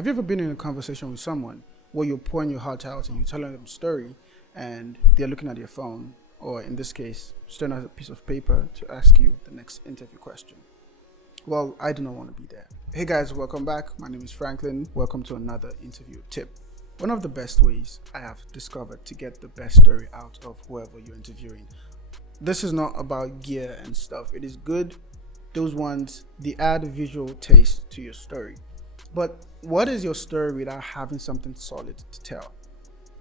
Have you ever been in a conversation with someone where you're pouring your heart out and you're telling them a story and they're looking at your phone, or in this case, staring at a piece of paper to ask you the next interview question? Well, I do not want to be there. Hey guys, welcome back. My name is Franklin. Welcome to another interview tip. One of the best ways I have discovered to get the best story out of whoever you're interviewing. This is not about gear and stuff. It is good. Those ones, they add visual taste to your story. But what is your story without having something solid to tell?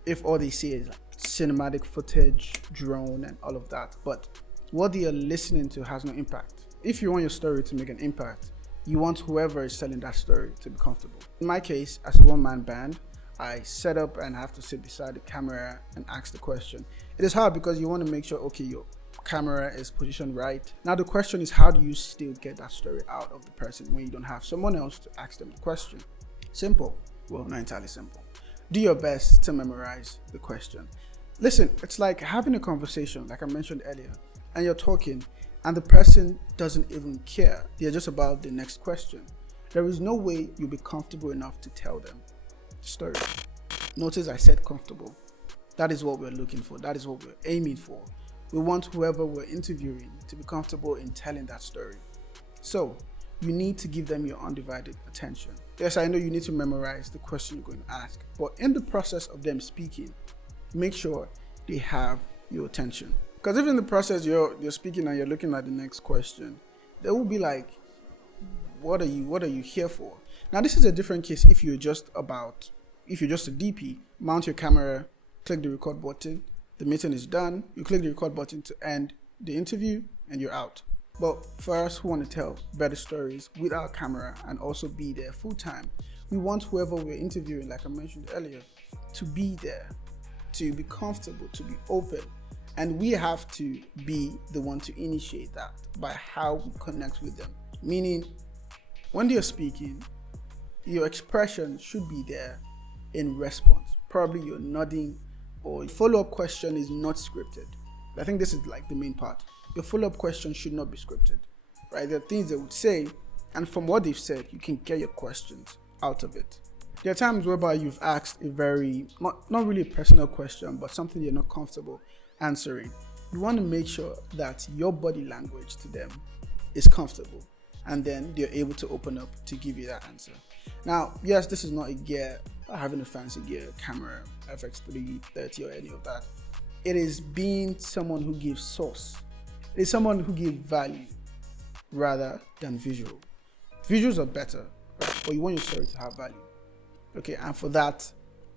If all they see is like cinematic footage, drone, and all of that, but what they are listening to has no impact. If you want your story to make an impact, you want whoever is telling that story to be comfortable. In my case, as a one-man band, I set up and have to sit beside the camera and ask the question. It is hard because you want to make sure, okay, your camera is positioned right. Now the question is, how do you still get that story out of the person when you don't have someone else to ask them the question? Simple. Well, not entirely simple. Do your best to memorize the question. Listen, it's like having a conversation, like I mentioned earlier, and you're talking and the person doesn't even care. They're just about the next question. There is no way you'll be comfortable enough to tell them the story. Notice I said comfortable. That is what we're looking for. That is what we're aiming for. We want whoever we're interviewing to be comfortable in telling that story. So you need to give them your undivided attention. Yes, I know you need to memorize the question you're going to ask, but in the process of them speaking, make sure they have your attention. Because if in the process you're speaking and you're looking at the next question, they will be like, what are you here for? Now this is a different case if you're just a DP, mount your camera, click the record button, the meeting is done, you click the record button to end the interview and you're out. But for us who want to tell better stories with our camera and also be there full time, we want whoever we're interviewing, like I mentioned earlier, to be there, to be comfortable, to be open. And we have to be the one to initiate that by how we connect with them. Meaning, when they're speaking, your expression should be there in response. Probably you're nodding, or your follow-up question is not scripted. I think this is like the main part. Your follow-up question should not be scripted, right? There are things they would say, and from what they've said, you can get your questions out of it. There are times whereby you've asked a very, not really a personal question, but something you're not comfortable answering. You want to make sure that your body language to them is comfortable, and then they're able to open up to give you that answer. Now, yes, this is not a gear, having a fancy gear, camera, FX330 or any of that. It is being someone who gives source. It is someone who gives value rather than visual. Visuals are better, right? But you want your story to have value. Okay, and for that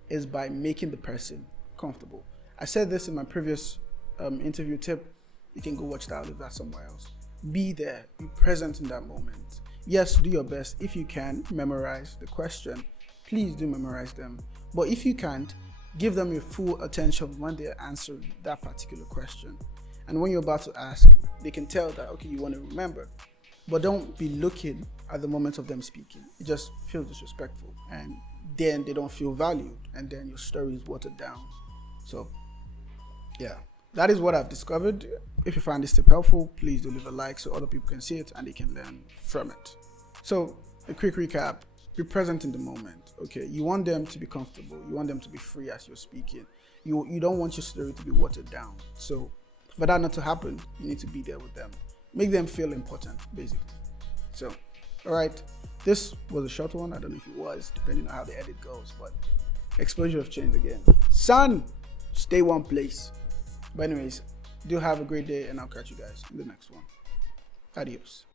is by making the person comfortable. I said this in my previous interview tip. You can go watch that, I'll leave that somewhere else. Be there, be present in that moment. Yes, do your best. If you can, memorize the question. Please do memorize them. But if you can't, give them your full attention when they're answering that particular question. And when you're about to ask, they can tell that, okay, you want to remember. But don't be looking at the moment of them speaking. It just feels disrespectful. And then they don't feel valued. And then your story is watered down. So, yeah. That is what I've discovered. If you find this tip helpful, please do leave a like so other people can see it and they can learn from it. So, a quick recap. Be present in the moment, okay? You want them to be comfortable. You want them to be free as you're speaking. You don't want your story to be watered down. So, for that not to happen, you need to be there with them. Make them feel important, basically. So, all right. This was a short one. I don't know if it was, depending on how the edit goes, but exposure have changed again. Son, stay one place. But anyways, do have a great day and I'll catch you guys in the next one. Adios.